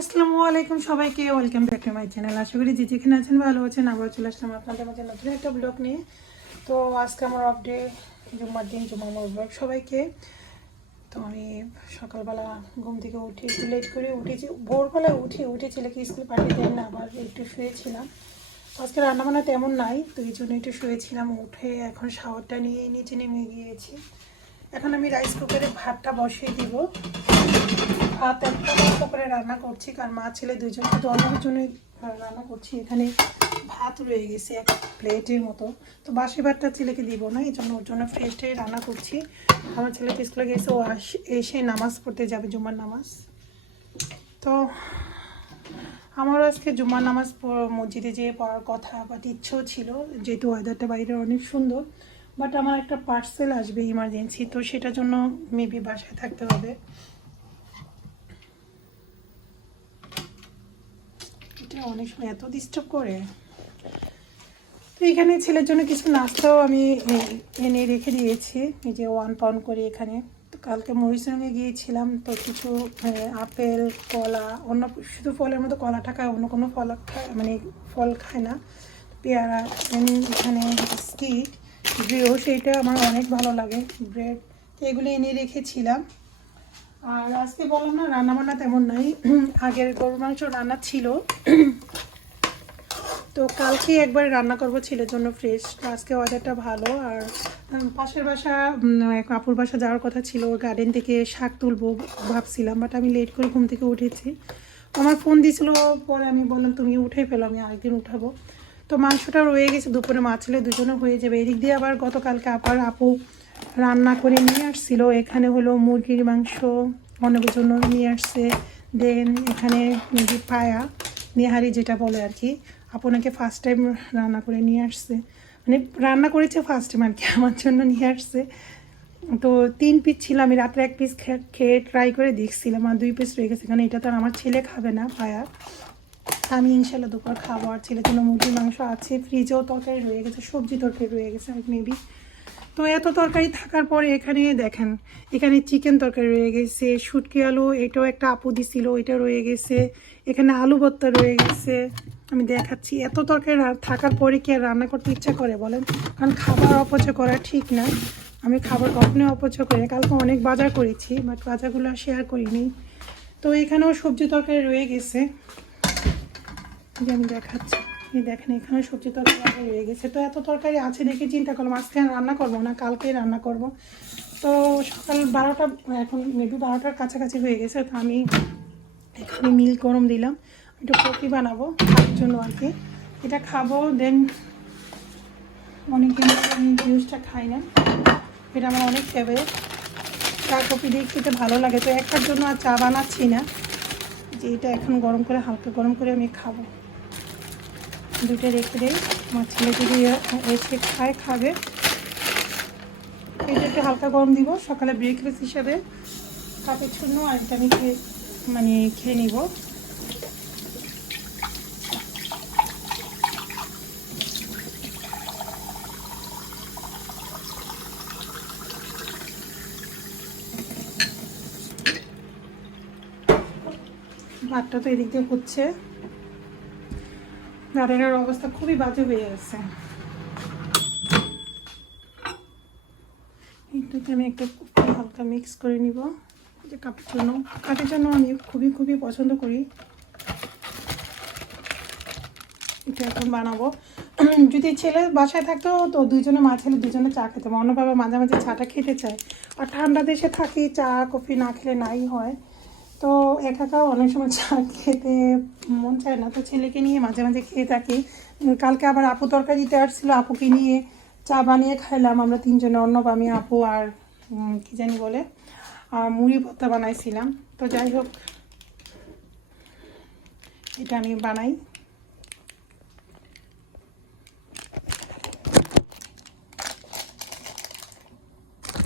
আসসালামু আলাইকুম সবাইকে welcome back to my channel আশা করি যে যেখানে আছেন ভালো আছেন আবার চলে আসলাম আপনাদের মাঝে নতুন একটা ব্লগ নিয়ে। তো আজকে আমার আপডে জুম্মার দিন জুম্মা ব্লগ সবাইকে। তো আমি সকালবেলা ঘুম থেকে উঠে একটু লেট করে উঠেছি। ভোরবেলায় উঠে উঠে ছেলেকে স্কুল পাঠিয়ে দেন না, আবার একটু শুয়েছিলাম। তো আজকে রান্নাবান্না তেমন নাই, তো এই জন্য একটু শুয়েছিলাম, উঠে এখন শাওয়ারটা নিয়ে নিচে নেমে গিয়েছি। এখন আমি রাইস কুকারে ভাতটা বসিয়ে দিব। ভাত একটা অল্প করে রান্না করছি, কারণ মা ছেলে দুজন কিন্তু অনেক জন্য রান্না করছি। এখানে ভাত রয়ে গেছে এক প্লেটের মতো। তো বাসি ভাতটা ছেলেকে দিব না, এই জন্য ওর জন্য ফ্রেশটাই রান্না করছি। আমার ছেলে তো স্কুলে গেছে, ও এসে নামাজ পড়তে যাবে, জুম্মার নামাজ। তো আমারও আজকে জুমার নামাজ মসজিদে যেয়ে পড়ার কথা বাট ইচ্ছেও ছিল, যেহেতু ওয়েদারটা বাইরে অনেক সুন্দর। বাট আমার একটা পার্সেল আসবে ইমার্জেন্সি তো সেটার জন্য মেবি বাসায় থাকতে হবে। এটা অনেক সময় এত ডিস্টার্ব করে। তো এখানে ছেলের জন্য কিছু নাস্তাও আমি এনে রেখে দিয়েছি, এই যে ওয়ান পাউন্ড করে এখানে। তো কালকে মরিসরঙে গিয়েছিলাম, তো কিছু আপেল, কলা, অন্য শুধু ফলের মতো কলাটা খায় অন্য কোনো ফল মানে ফল খায় না। পেয়ারা এখানে স্টিক ব্রিও সেইটা আমার অনেক ভালো লাগে ব্রেড তো এগুলো এনে রেখেছিলাম। আর আজকে বললাম না রান্না বান্না তেমন নাই। আগের গরুর মাংস রান্না ছিল। তো কালকে একবার রান্না করব ছেলের জন্য ফ্রেশ তো আজকে ওয়েদারটা ভালো। আর পাশের বাসা আপুর বাসা যাওয়ার কথা ছিল। গার্ডেন থেকে শাক তুলবো ভাবছিলাম বাট আমি লেট করে ঘুম থেকে উঠেছি। আমার ফোন দিয়েছিল, পরে আমি বললাম, তুমি উঠে ফেলো, আমি আরেকদিন উঠাবো। তো মাংসটা রয়ে গেছে, দুপুরে মা ছেলে দুজনে হয়ে যাবে। এদিক দিয়ে আবার গতকালকে আবার আপু রান্না করে নিয়ে আসছিল। এখানে হলো মুরগির মাংস অনেকের জন্য নিয়ে আসছে। দেন এখানে মুরগির পায়া, নেহারি যেটা বলে আর কি। আপনাকে ফার্স্ট টাইম রান্না করে নিয়ে আসছে। মানে রান্না করেছে ফার্স্ট টাইম আর কি, আমার জন্য নিয়ে আসছে। তো তিন পিস ছিল, আমি রাত্রে এক পিস খেয়ে ট্রাই করে দেখছিলাম, আর দুই পিস রয়ে গেছে। কারণ এটা তো আমার ছেলে খাবে না পায়া। আমি ইনশাল্লাহ দুপুর খাব আর ছেলের জন্য মুরগির মাংস আছে ফ্রিজেও তরকারি রয়ে গেছে, সবজি তরকারি রয়ে গেছে মেবি তো এত তরকারি থাকার পরে এখানে দেখেন, এখানে চিকেন তরকারি রয়ে গেছে, শুটকি আলু, এটাও একটা আপু দিছিল, এটা রয়ে গেছে, এখানে আলু ভর্তা রয়ে গেছে। আমি দেখাচ্ছি, এত তরকারি থাকার পরে কি আর রান্না করতে ইচ্ছা করে বলেন? কারণ খাবার অপচয় করা ঠিক না। আমি খাবার কখনোই অপচয় করি। কালকে অনেক বাজার করেছি বাট বাজারগুলো শেয়ার করিনি। তো এখানেও সবজি তরকারি রয়ে গেছে। যে আমি দেখাচ্ছি। এই দেখেন, এখানে সবজি তরকারি আগে রয়ে গেছে। তো এত তরকারি আছে দেখে চিন্তা করলাম, আজকে রান্না করব না, কালকেই রান্না করব। তো সকাল বারোটা, এখন মেবি বারোটার কাছাকাছি হয়ে গেছে, তো আমি এখানে মিল গরম দিলাম। একটু কফি বানাবো খাওয়ার জন্য আর কি। এটা খাব, দেন আমি জুসটা খাই না। এটা আমার অনেক ফেভারিট চা, কফি দিয়ে খেতে ভালো লাগে। তো একটার জন্য আর চা বানাচ্ছি না। যে এটা এখন গরম করে, হালকা গরম করে আমি খাব। দুটো রেখে দিই। আমার ছেলে যদি এসে খায়, খাবে। এটা একটু হালকা গরম দিব, সকালে ব্রেকফাস্ট হিসাবে কাপের জন্য আর এটা আমি খেয়ে মানে খেয়ে নিব। ভাতটা তো এদিক দিয়ে হচ্ছে। গার্ডেনের অবস্থা খুবই বাজে হয়ে গেছে। আমি একটা হালকা মিক্স করে নিব। যে কাপের জন্য। কাপের জন্য আমি খুবই খুবই পছন্দ করি। এটা এখন বানাবো। যদি ছেলে বাসায় থাকতো, তো দুজনে মা ছেলে দুজনে চা খেতাম। অন্যভাবে মাঝে মাঝে চাটা খেতে চায়। আর ঠান্ডা দেশে থাকি, চা, কফি না খেলে নাই হয়। তো একা একা অনেক সময় চা খেতে মন চায় না। তো ছেলেকে নিয়ে মাঝে মাঝে খেয়ে থাকি। কালকে আবার আপু তরকারি তরকারিতে আসছিল, আপুকে নিয়ে চা বানিয়ে খাইলাম। আমরা তিনজনে অন্য আমি, আপু আর কী জানি বলে মুড়ি ভর্তা বানাইছিলাম। তো যাই হোক, এটা আমি বানাই।